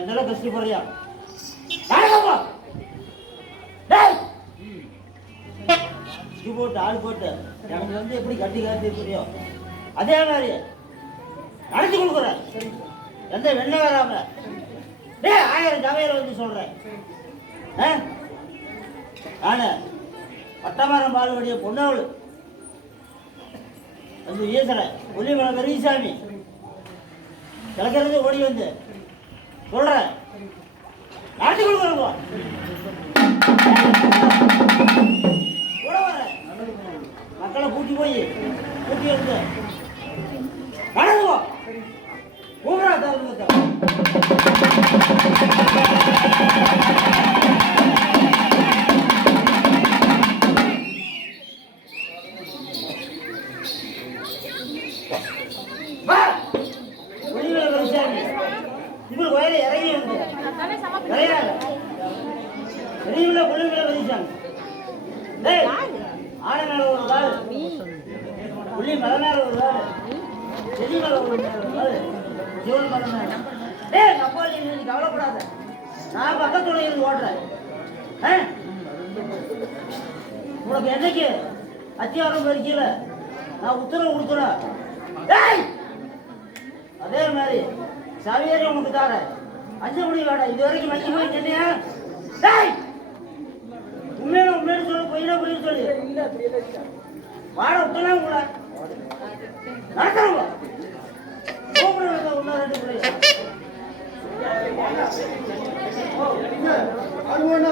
எந்தளவு கஷ்டப்படுறியா போட்டு ஆள் போட்டு எனக்கு வந்து எப்படி கட்டி காட்டி தெரியும் அதே மாதிரி நடத்தி கொடுக்குறேன் எந்த வெண்ணெய் வராம 1000 ஜமையில வந்து சொல்றேன் நானு பட்டமரம் பாலுடைய பொண்ணவளு வந்து ஈசனை புள்ளிமலை பெரியசாமி கிழக்கிறது ஓடி வந்து சொல்றேன் நடத்தி கொடுக்குறோம் கூட வரேன் மக்களை கூட்டி போய் கூட்டி வந்து நடந்துவோம் கூப்பிடா தருங்க இறங்கி வந்து பெரியவில்லை புள்ளிவில்லை பதிச்சாங்க ஆனை மேல ஒரு கால் புள்ளி மலை மேல ஒரு கால் செடி மேல ஒரு கால் ஜீவன் மலை மேல அப்பா நீ கவலைப்படாத நான் பக்கத்துல இருந்து ஓடுறேன் உனக்கு என்னைக்கு அத்தியாவரம் பறிக்கல நான் உத்தரவு கொடுக்குறேன் அதே மாதிரி சவியரை உனக்கு தார 5 மணி வேடா இது வரைக்கும் வச்சு போய் சொன்னியா உண்மையில உண்மையில சொல்லு பொய்யில பொய்னு சொல்லு வாட விட்டலாம் கூட நடக்கிறவங்க கூப்பிடுறது ஒன்னா 2 பிள்ளைங்க அது ஒண்ணா